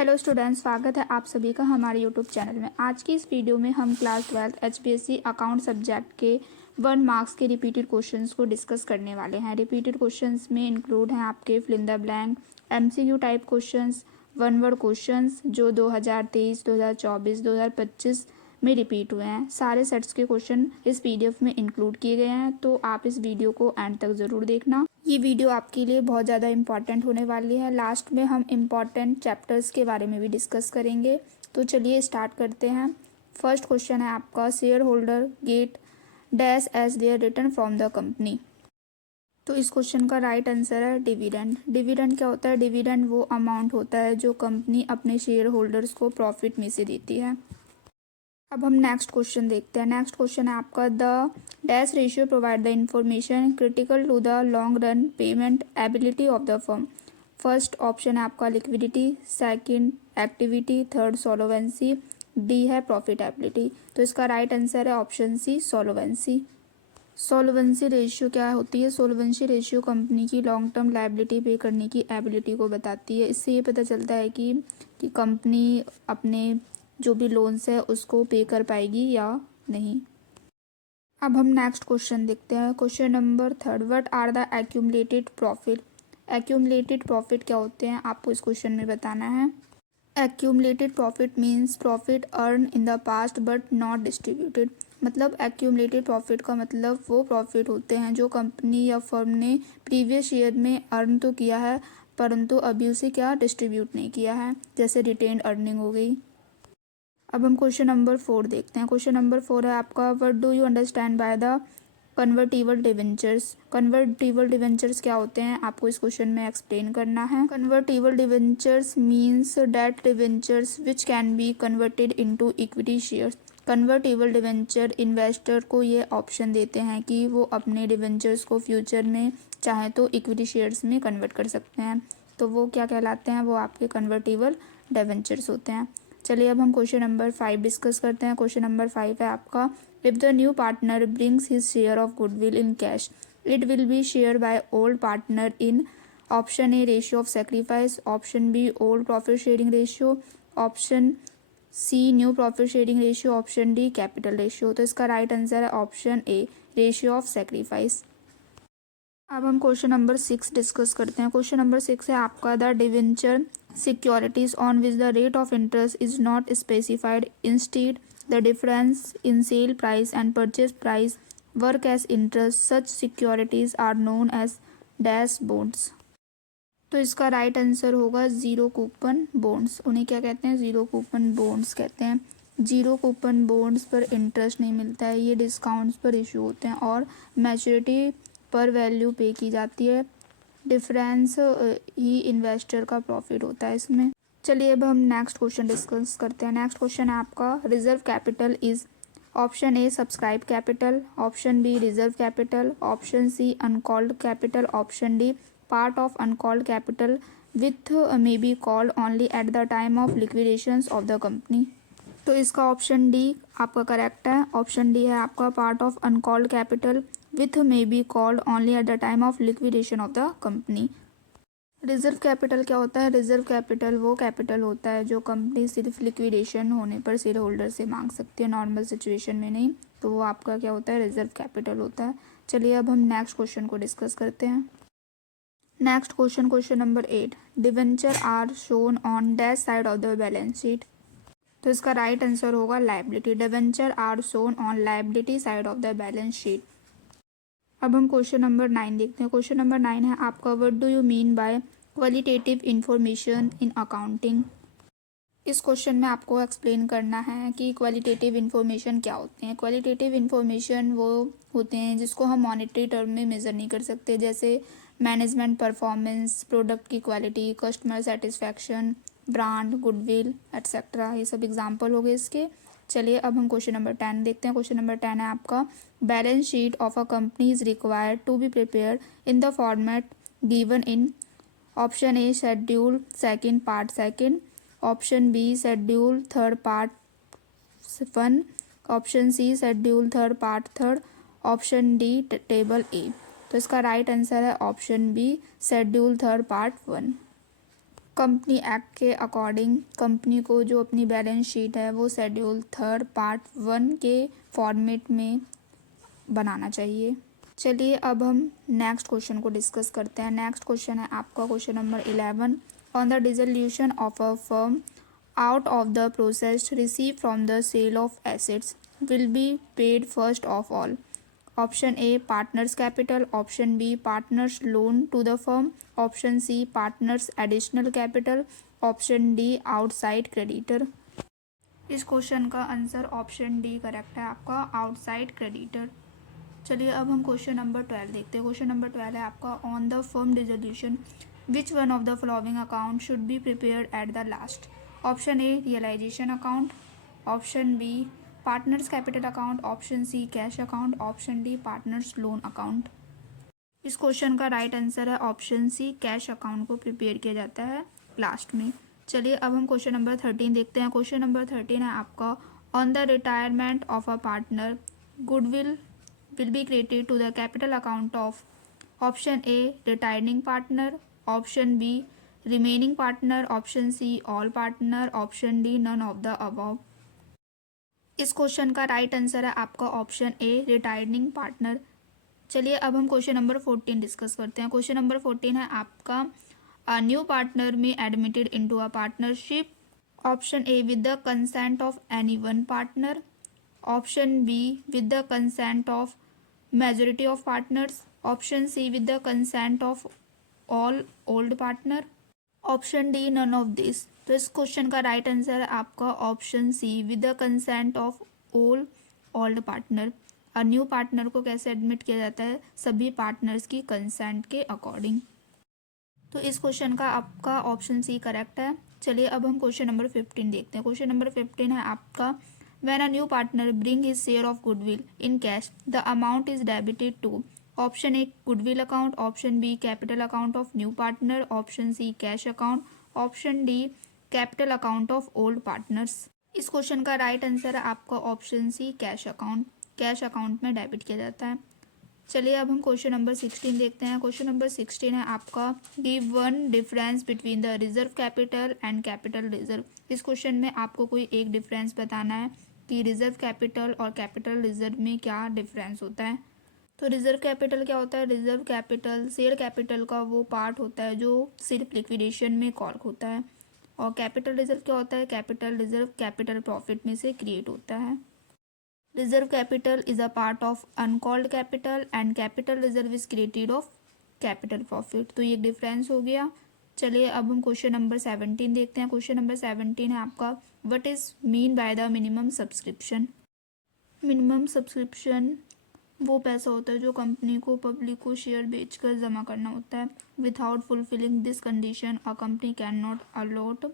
Hello students, स्वागत है आप सभी का हमारे यूट्यूब चैनल में। आज की इस वीडियो में हम क्लास 12 एचपीएससी अकाउंट सब्जेक्ट के 1 मार्क्स के रिपीटेड क्वेश्चंस को डिस्कस करने वाले हैं। रिपीटेड क्वेश्चंस में इंक्लूड हैं आपके fill in the blank, MCQ type questions, one word questions जो 2023, 2024, 2025 में रिपीट हुए हैं। सारे सेट्स के क्वेश्चन इस पीडीएफ में इंक्लूड किए गए हैं, तो आप इस वीडियो को एंड तक ज़रूर देखना। ये वीडियो आपके लिए बहुत ज़्यादा इंपॉर्टेंट होने वाली है। लास्ट में हम इम्पॉर्टेंट चैप्टर्स के बारे में भी डिस्कस करेंगे। तो चलिए स्टार्ट करते हैं। फर्स्ट क्वेश्चन है आपका, share holder get dash as their return from the company. तो इस क्वेश्चन का राइट आंसर है डिविडेंड। डिविडेंड क्या होता है? डिविडेंड वो अमाउंट होता है जो कंपनी अपने शेयर होल्डर्स को प्रॉफिट में से देती है। अब हम नेक्स्ट क्वेश्चन देखते हैं। नेक्स्ट क्वेश्चन है आपका, the dash ratio provide the information critical to the long run payment ability of the firm. First option है आपका liquidity, second activity, third solvency, D है प्रॉफिटेबिलिटी। तो इसका राइट आंसर है option C, solvency. Solvency ratio क्या होती है? Solvency ratio company की लॉन्ग टर्म लायबिलिटी पे करने की एबिलिटी को बताती है। इससे ये पता चलता है कि कंपनी अपने जो भी लोन्स है उसको पे कर पाएगी या नहीं। अब हम नेक्स्ट क्वेश्चन देखते हैं। Question number 3, what are the accumulated profit. Accumulated profit क्या होते हैं आपको इस क्वेश्चन में बताना है। Accumulated profit means profit earn in the past but not distributed. मतलब एक्यूमुलेटेड प्रॉफिट का मतलब वो प्रॉफिट होते हैं जो कंपनी या फर्म ने प्रीवियस ईयर में अर्न तो किया है परंतु अभी उसे क्या डिस्ट्रीब्यूट नहीं किया है, जैसे रिटेन्ड अर्निंग हो गई। अब हम क्वेश्चन नंबर 4 देखते हैं। क्वेश्चन नंबर 4 है आपका, what do you understand by the convertible debentures. Convertible debentures क्या होते हैं आपको इस क्वेश्चन में एक्सप्लेन करना है। Convertible debentures means debt debentures which can be converted into equity shares. Convertible debenture investor को ये ऑप्शन देते हैं कि वो अपने डिवेंचर्स को फ्यूचर में चाहे तो इक्विटी शेयर्स में कन्वर्ट कर सकते हैं। तो वो क्या कहलाते हैं? वो आपके कन्वर्टिबल डिवेंचर्स होते हैं। चलिए अब हम क्वेश्चन नंबर 5 डिस्कस करते हैं। क्वेश्चन नंबर 5 है आपका, if the new partner brings his share of goodwill in cash it will be share by old partner in option A ratio of sacrifice, option B old profit sharing ratio, option C new profit sharing ratio, option D capital ratio. तो इसका right answer है option A, ratio of sacrifice. अब हम question number 6 discuss करते हैं। Question number 6 है आपका, the debenture securities on which the rate of interest is not specified, instead the difference in sale price and purchase price work as interest, such securities are known as dash bonds। तो इसका right answer होगा zero coupon bonds. उन्हें क्या कहते हैं? Zero coupon bonds कहते हैं। Zero coupon bonds पर इंटरेस्ट नहीं मिलता है, ये डिस्काउंट्स पर इशू होते हैं और मैच्योरिटी पर वैल्यू पे की जाती है। डिफरेंस ही इन्वेस्टर का प्रॉफिट होता है इसमें। चलिए अब हम नेक्स्ट क्वेश्चन डिस्कस करते हैं। नेक्स्ट क्वेश्चन है आपका, reserve capital is option A subscribe capital, option B reserve capital, option C uncalled capital, option D part of uncalled capital with may be called only at the time of liquidation of the company. तो इसका option D आपका correct है। Option D है आपका part of uncalled capital with may be called only at the time of liquidation of the company. Reserve capital क्या होता है? Reserve capital वो कैपिटल होता है जो कंपनी सिर्फ लिक्विडेशन होने पर शेयर होल्डर से मांग सकती है, नॉर्मल सिचुएशन में नहीं। तो वो आपका क्या होता है? रिजर्व कैपिटल होता है। चलिए अब हम नेक्स्ट क्वेश्चन को डिस्कस करते हैं। Next question, question number 8, debenture are shown on dash side of the balance sheet. तो इसका राइट आंसर होगा liability. Debenture are shown on liability side of the balance sheet. अब हम क्वेश्चन नंबर 9 देखते हैं। क्वेश्चन नंबर 9 है आपका, what do you mean by qualitative information in accounting. इस क्वेश्चन में आपको एक्सप्लेन करना है कि क्वालिटेटिव इंफॉर्मेशन क्या होते हैं। क्वालिटेटिव इंफॉर्मेशन वो होते हैं जिसको हम मॉनेटरी टर्म में मेज़र नहीं कर सकते, जैसे मैनेजमेंट परफॉर्मेंस, प्रोडक्ट की quality, customer satisfaction, brand, goodwill etcetera. ये सब एग्जाम्पल हो गए इसके। चलिए अब हम क्वेश्चन नंबर 10 देखते हैं। क्वेश्चन नंबर 10 है आपका, balance sheet of a company is required to be prepare in the format given in option A schedule second part second, option B schedule third part 1, option C schedule third part third, option D table A. तो इसका right answer है option B schedule third part 1। Company act के according company को जो अपनी balance sheet है वो schedule 3 part 1 के फॉर्मेट में बनाना चाहिए। चलिए अब हम नेक्स्ट क्वेश्चन को डिस्कस करते हैं। नेक्स्ट क्वेश्चन है आपका question number 11 on the dissolution of a firm out of the proceeds received from the sale of assets will be paid first of all. Option A partners capital, option B partners loan to the firm, option C partners additional capital, option D outside creditor। इस question का answer option D correct है आपका, outside creditor. चलिए अब हम question number 12 देखते हैं। Question number 12 है आपका on the firm dissolution which one of the following account should be prepared at the last. Option A realisation account, option B partners capital account, option C cash account, option D partners loan account. इस question का right answer है option C, cash account को prepare किया जाता है last में। चलिए अब हम क्वेश्चन नंबर 13 देखते हैं। क्वेश्चन नंबर 13 है आपका on the retirement of a partner goodwill will be credited to the capital account of option A retiring partner, option B remaining partner, option C all partner, option D none of the above। इस question का right answer है आपका option A retiring partner. चलिए अब हम question number 14 discuss करते हैं। Question number 14 है आपका अ न्यू पार्टनर में admitted into a partnership, option A with the consent of any one partner, option be with the consent of majority of partners, option C with the consent of all old partner, option D none of this। तो इस question का right answer है आपका option C with the consent of all old partner. और new partner को कैसे admit किया जाता है, सभी पार्टनर्स की कंसेंट के अकॉर्डिंग। तो इस क्वेश्चन का आपका ऑप्शन सी करेक्ट है। चलिए अब हम क्वेश्चन नंबर 15 देखते हैं। क्वेश्चन नंबर 15 है आपका when a new partner bring his share of goodwill in cash the amount is debited to option A goodwill account, option B capital account of new partner, option C cash account, option D capital account of old partners। इस question का right answer है आपका option C cash account, cash account में debit किया जाता है। चलिए अब हम क्वेश्चन नंबर 16 देखते हैं। क्वेश्चन नंबर 16 है आपका give one difference between the reserve capital and capital reserve. इस क्वेश्चन में आपको कोई एक डिफरेंस बताना है कि रिजर्व कैपिटल और कैपिटल रिजर्व में क्या डिफरेंस होता है। तो रिजर्व कैपिटल क्या होता है, रिजर्व कैपिटल शेयर कैपिटल का वो पार्ट होता है जो सिर्फ लिक्विडेशन में कॉल होता है। और कैपिटल रिजर्व क्या होता है, कैपिटल रिजर्व कैपिटल प्रॉफिट में से क्रिएट होता है। Reserve capital is a part of uncalled capital and capital reserve is created of capital profit. तो ये डिफरेंस हो गया। चलिए अब हम क्वेश्चन नंबर 17 देखते हैं। क्वेश्चन नंबर 17 है आपका what is mean by the minimum subscription. Minimum subscription वो पैसा होता है जो कंपनी को पब्लिक को शेयर बेचकर जमा करना होता है। Without fulfilling this condition a company can not allot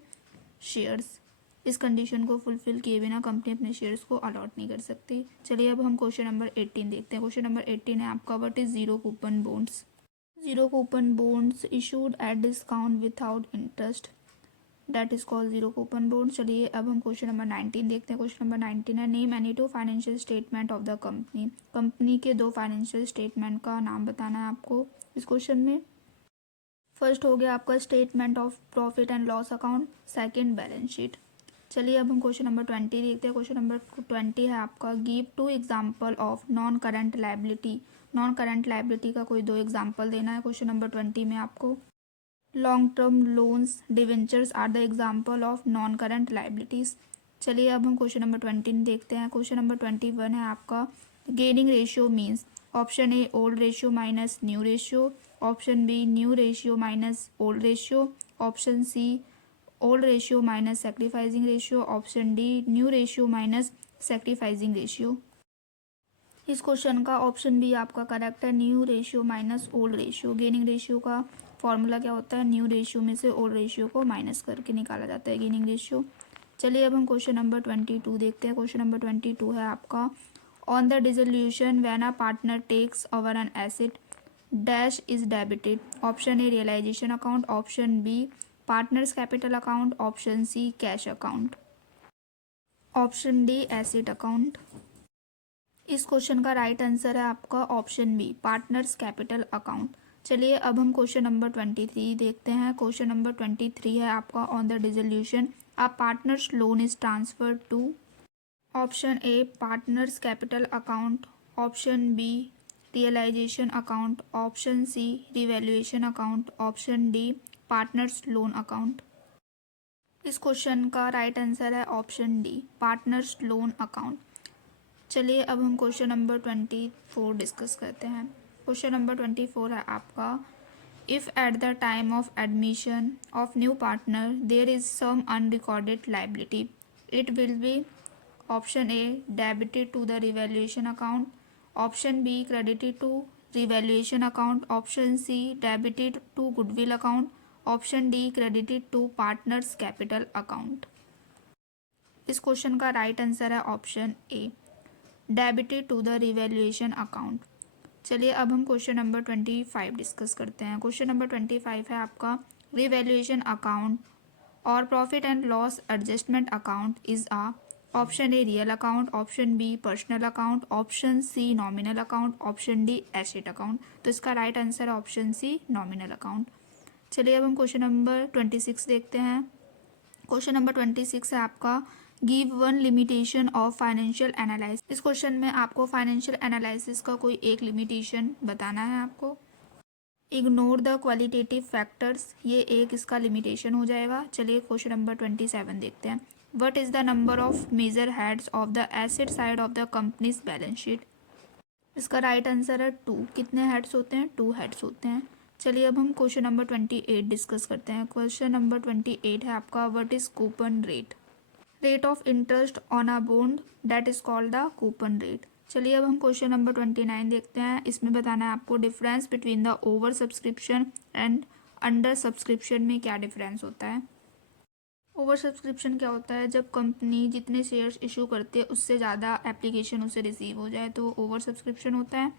shares. इस कंडीशन को फुलफिल किए बिना कंपनी अपने शेयर्स को अलॉट नहीं कर सकती। चलिए अब हम क्वेश्चन नंबर 18 देखते हैं। क्वेश्चन नंबर 18 है आपका what is zero coupon bonds. Zero coupon bonds issued at discount without interest that is called zero coupon bond. चलिए अब हम क्वेश्चन नंबर 19 देखते हैं। क्वेश्चन नंबर 19 है name any two financial statement of the company. Company के दो financial statement का नाम बताना है आपको इस क्वेश्चन में। फर्स्ट हो गया आपका statement of profit and loss account, second balance sheet. चलिए अब हम क्वेश्चन नंबर 20 देखते हैं। क्वेश्चन नंबर 20 है आपका give two example of non current liability. Non current liability का कोई दो एग्जाम्पल देना है क्वेश्चन नंबर 20 में आपको। Long term loans debentures are the example of non current liabilities. चलिए अब हम क्वेश्चन नंबर 20 देखते हैं। क्वेश्चन नंबर 21 है आपका gaining ratio means. Option A old ratio minus new ratio, option B new ratio minus old ratio, option C old ratio minus sacrificing ratio, option D new ratio minus sacrificing ratio. इस question का option B आपका correct है, new ratio minus old ratio. Gaining ratio का formula क्या होता है, new ratio में से ओल्ड रेशियो को माइनस करके निकाला जाता है गेनिंग रेशियो। चलिए अब हम क्वेश्चन नंबर 22 देखते हैं। क्वेश्चन नंबर 22 है आपका on the dissolution when a partner takes over an asset dash is debited. Option A realisation account, option B partners capital account, option C cash account, option D asset account. इस question का right answer है आपका option B partners capital account. चलिए अब हम question number 23 देखते हैं। Question number 23 है आपका on the dissolution a partners loan is transferred to option A partners capital account, option B realisation account, option C revaluation account, option D partners loan account. इस question का right answer है option D partners loan account. चलिए अब हम question number 24 discuss करते हैं। Question number 24 है आपका if at the time of admission of new partner there is some unrecorded liability it will be option A debited to the revaluation account, option B credited to revaluation account, option C debited to goodwill account, option D credited to partners capital account. इस question का right answer है option A debited to the revaluation account. चलिए अब हम question number 25 discuss करते हैं। Question number 25 है आपका रिवैल्यूएशन अकाउंट और profit and loss adjustment account is a option A real account, option B personal account, option C nominal account, option D asset account. तो इसका राइट आंसर है option C nominal account. चलिए अब हम question number 26 देखते हैं। Question number 26 है आपका give one limitation of financial analysis. इस क्वेश्चन में आपको फाइनेंशियल एनालिसिस का कोई एक लिमिटेशन बताना है आपको। इग्नोर द क्वालिटेटिव फैक्टर्स, ये एक इसका लिमिटेशन हो जाएगा। चलिए क्वेश्चन नंबर 27 देखते हैं। What is the number of major heads of the asset side of the company's balance sheet. इसका राइट आंसर है 2। कितने हेड्स होते हैं? 2 हेड्स होते हैं। चलिए अब हम क्वेश्चन नंबर 28 डिस्कस करते हैं। क्वेश्चन नंबर 28 है आपका what is coupon rate, rate of interest on a bond that is called the coupon rate. चलिए अब हम क्वेश्चन नंबर 29 देखते हैं। इसमें बताना है आपको difference between the over subscription and under subscription में क्या डिफरेंस होता है। ओवर सब्सक्रिप्शन क्या होता है? जब कंपनी जितने शेयर्स इशू करती है उससे ज़्यादा एप्लीकेशन उसे रिसीव हो जाए तो ओवर सब्सक्रिप्शन होता है।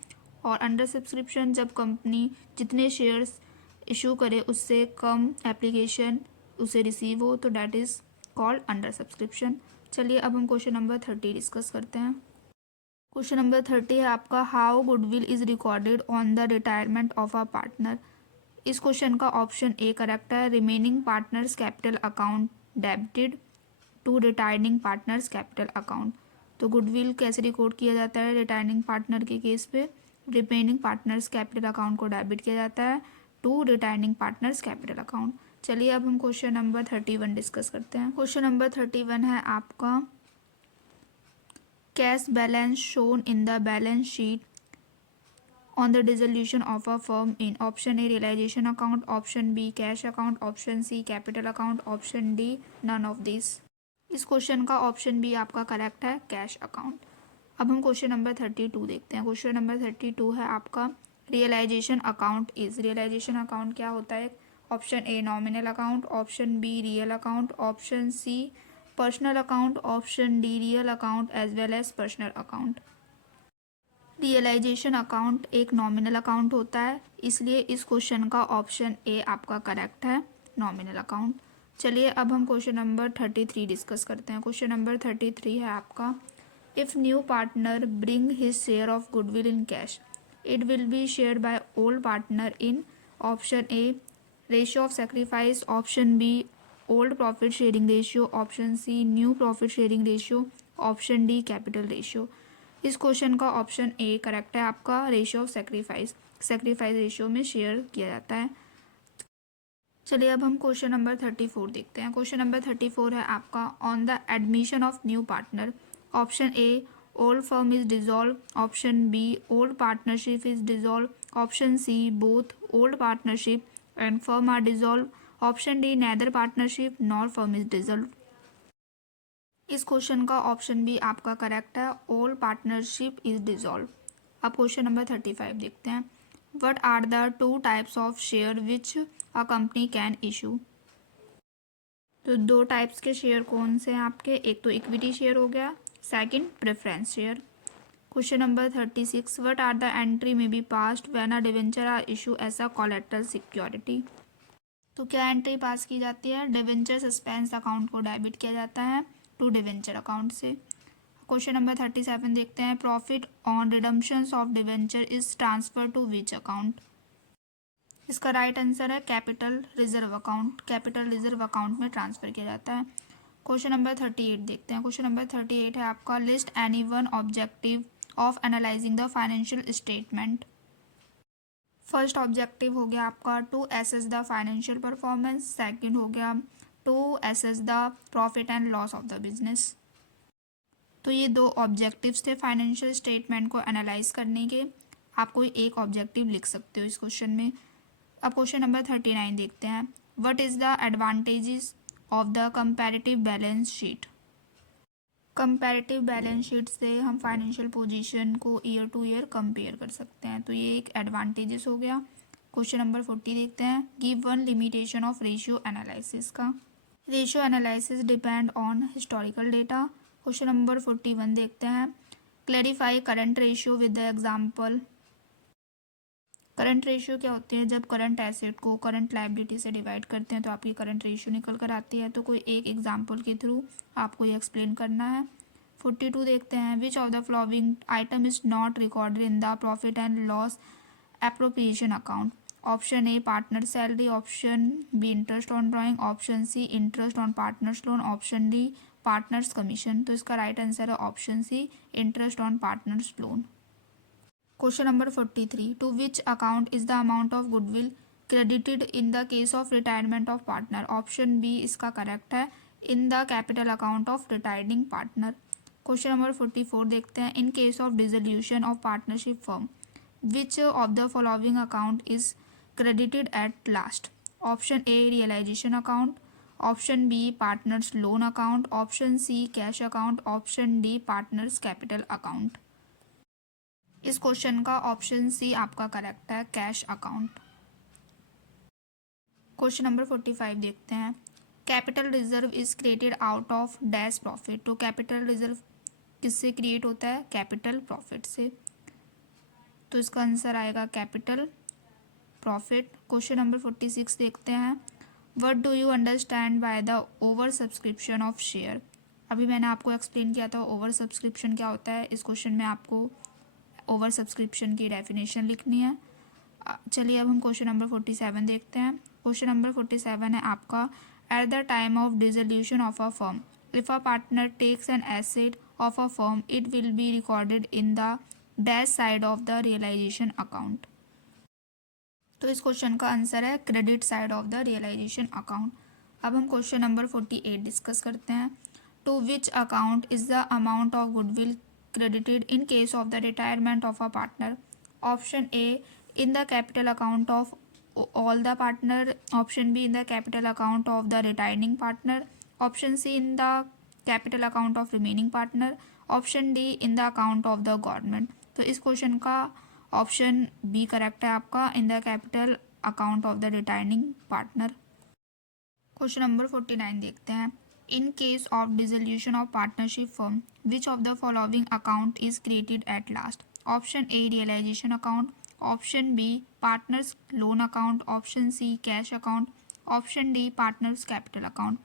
और अंडर सब्सक्रिप्शन जब कंपनी जितने शेयर्स इशू करे उससे कम एप्लीकेशन उसे रिसीव हो तो that is called under subscription. चलिए अब हम क्वेश्चन नंबर 30 डिस्कस करते हैं। क्वेश्चन नंबर 30 है आपका how goodwill is recorded on the retirement of a partner. इस क्वेश्चन का ऑप्शन ए करेक्ट है। Remaining partners capital account debited to retiring partners capital account. तो गुडविल कैसे रिकॉर्ड किया जाता है रिटायरिंग पार्टनर के केस पे? रिमेनिंग पार्टनर्स कैपिटल अकाउंट को डेबिट किया जाता है to retiring partners capital account. चलिए अब हम क्वेश्चन नंबर 31 डिस्कस करते हैं। क्वेश्चन नंबर 31 है आपका cash balance shown in the balance sheet on the dissolution of a firm in option A realisation account, option B cash account, option C capital account, option D none of this. इस question का option B आपका correct है cash account. अब हम question number 32 देखते हैं। Question number 32 है आपका realisation account is. Realisation account क्या होता है? Option A nominal account, option B real account, option C personal account, option D real account as well as personal account. Realisation account एक nominal account होता है, इसलिए इस क्वेश्चन का option ए आपका करेक्ट है नॉमिनल अकाउंट। चलिए अब हम क्वेश्चन नंबर 33 डिस्कस करते हैं। क्वेश्चन नंबर 33 है आपका if new partner bring his share of goodwill in cash it will be shared by old partner in option A ratio of sacrifice, option B old profit sharing ratio, option C new profit sharing ratio, option D capital ratio. इस question का option A correct है आपका ratio of sacrifice. Sacrifice ratio में share किया जाता है। चलिए अब हम क्वेश्चन नंबर 34 देखते हैं। क्वेश्चन नंबर 34 है आपका on the admission of new partner. Option A old firm is dissolve, option B old partnership is dissolve, option C both old partnership and firm are dissolve, option D neither partnership nor firm is dissolve. इस question का option B आपका correct है all partnership is dissolve. अब question number 35 देखते हैं। What are the 2 types of share which a company can issue. तो 2 types के share कौन से हैं आपके? एक तो इक्विटी शेयर हो गया, second preference share. Question number 36 what are the entry में be passed when a debenture are issue as a collateral security. तो क्या एंट्री पास की जाती है? डिवेंचर सस्पेंस अकाउंट को डेबिट किया जाता है टू डिवेंचर अकाउंट से। क्वेश्चन नंबर 37 देखते हैं। Profit on redemptions of debenture is transfer to which account. इसका राइट आंसर है capital reserve account. Capital reserve account में ट्रांसफर किया जाता है। क्वेश्चन नंबर 38 देखते हैं। क्वेश्चन नंबर 38 है आपका, list any one objective of analysing the financial statement. First objective हो गया आपका to assess the financial performance. Second हो गया to assess the profit and loss of the business. तो ये दो ऑब्जेक्टिव्स थे फाइनेंशियल स्टेटमेंट को एनालाइज करने के। आप कोई एक ऑब्जेक्टिव लिख सकते हो इस क्वेश्चन में। अब क्वेश्चन नंबर 39 देखते हैं। What is the advantages of the comparative balance sheet. Comparative balance sheet से हम फाइनेंशियल पोजीशन को ईयर टू ईयर कंपेयर कर सकते हैं, तो ये एक एडवांटेजेस हो गया। क्वेश्चन नंबर 40 देखते हैं। Give one limitation of ratio analysis का। Ratio analysis depend on historical data. Question number 41 देखते हैं। Clarify current ratio with the example. Current ratio क्या होते हैं? जब करंट एसेट को करंट लायबिलिटी से डिवाइड करते हैं तो आपकी करंट रेशियो निकल कर आती है। तो कोई एक एग्जाम्पल के थ्रू आपको ये एक्सप्लेन करना है। 42 देखते हैं। Which of the following item is not recorded in the profit and loss appropriation account. Option A partner salary, option B interest on drawing, option C interest on partners loan, option D partners commission. तो इसका right answer है option C interest on partners loan. Question number 43। To which account is the amount of goodwill credited in the case of retirement of partner. Option B इसका correct है, in the capital account of retiring partner. Question number 44 देखते हैं। In case of dissolution of partnership firm which of the following account is credited at last. Option A realisation account, option B partners loan account, option C cash account, option D partners capital account. इस question का option C आपका correct है, cash account. Question number 45 देखते हैं। Capital reserve is created out of dash profit. तो capital reserve किससे create होता है? कैपिटल प्रॉफिट से। तो इसका आंसर आएगा कैपिटल प्रॉफिट। क्वेश्चन नंबर 46 देखते हैं। What do you understand by the over subscription of share. अभी मैंने आपको एक्सप्लेन किया था ओवर सब्सक्रिप्शन क्या होता है। इस क्वेश्चन में आपको ओवर सब्सक्रिप्शन की डेफिनेशन लिखनी है। चलिए अब हम क्वेश्चन नंबर 47 देखते हैं। क्वेश्चन नंबर 47 है आपका, at the time of dissolution of a firm if a partner takes an asset of a firm it will be recorded in the dash side of the realisation account. तो इस question का answer है credit side of the realisation account. अब हम question number 48 discuss करते हैं। To which account is the amount of goodwill credited in case of the retirement of a partner. Option A in the capital account of all the partner, option B in the capital account of the retiring partner, option C in the capital account of remaining partner, option D in the account of the government. तो इस question का option B correct है आपका, इन the capital account of the retiring partner. Question number 49 देखते हैं। In case of dissolution of partnership firm, which of the following account is created at last? Option A realization account, option B partners loan account, option C cash account, option D partners capital account.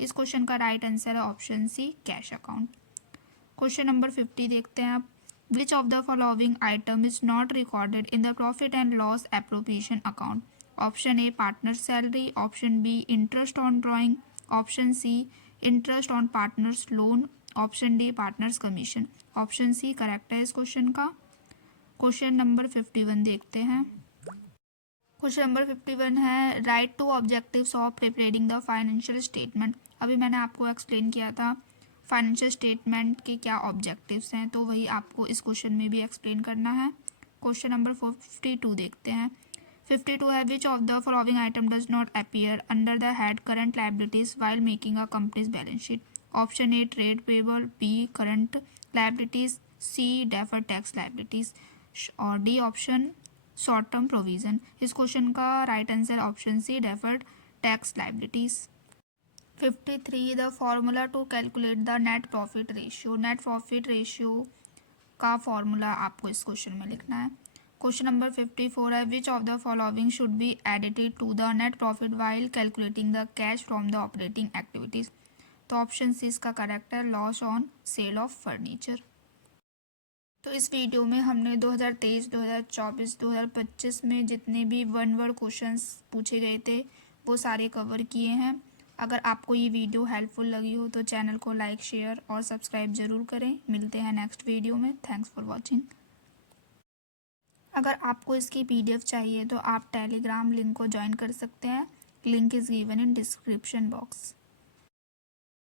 इस question का right answer है option C cash account. Question number 50 देखते हैं आप। Which of the following item is not recorded in the profit and loss appropriation account? Option A partner salary, option B interest on drawing, option C interest on partners loan, option D partners commission. Option C correct है इस question का। Question number 51 देखते हैं। Question number 51 है, right to objectives of preparing the financial statement. अभी मैंने आपको explain किया था फाइनेंशियल स्टेटमेंट के क्या ऑब्जेक्टिव्स हैं, तो वही आपको इस क्वेश्चन में भी एक्सप्लेन करना है। क्वेश्चन नंबर 52 देखते हैं। 52 है, which of the following item does not appear under the head current liabilities while making a company's balance sheet. Option A trade payable, B current liabilities, C deferred tax liabilities और D option short term provision. इस question का right answer option C deferred tax liabilities. 53 the formula to calculate the net profit ratio. Net profit ratio का formula आपको इस question में लिखना है। Question number 54 है, which of the following should be added to the net profit while calculating the cash from the operating activities. तो option C इसका correct है, loss on sale of furniture. तो इस वीडियो में हमने 2023, 2024, 2025 में जितने भी वन वर्ड क्वेश्चंस पूछे गए थे वो सारे कवर किए हैं। अगर आपको ये वीडियो हेल्पफुल लगी हो तो चैनल को लाइक, शेयर और सब्सक्राइब ज़रूर करें। मिलते हैं नेक्स्ट वीडियो में। Thanks for watching. अगर आपको इसकी PDF चाहिए तो आप टेलीग्राम लिंक को ज्वाइन कर सकते हैं। Link is given in description box.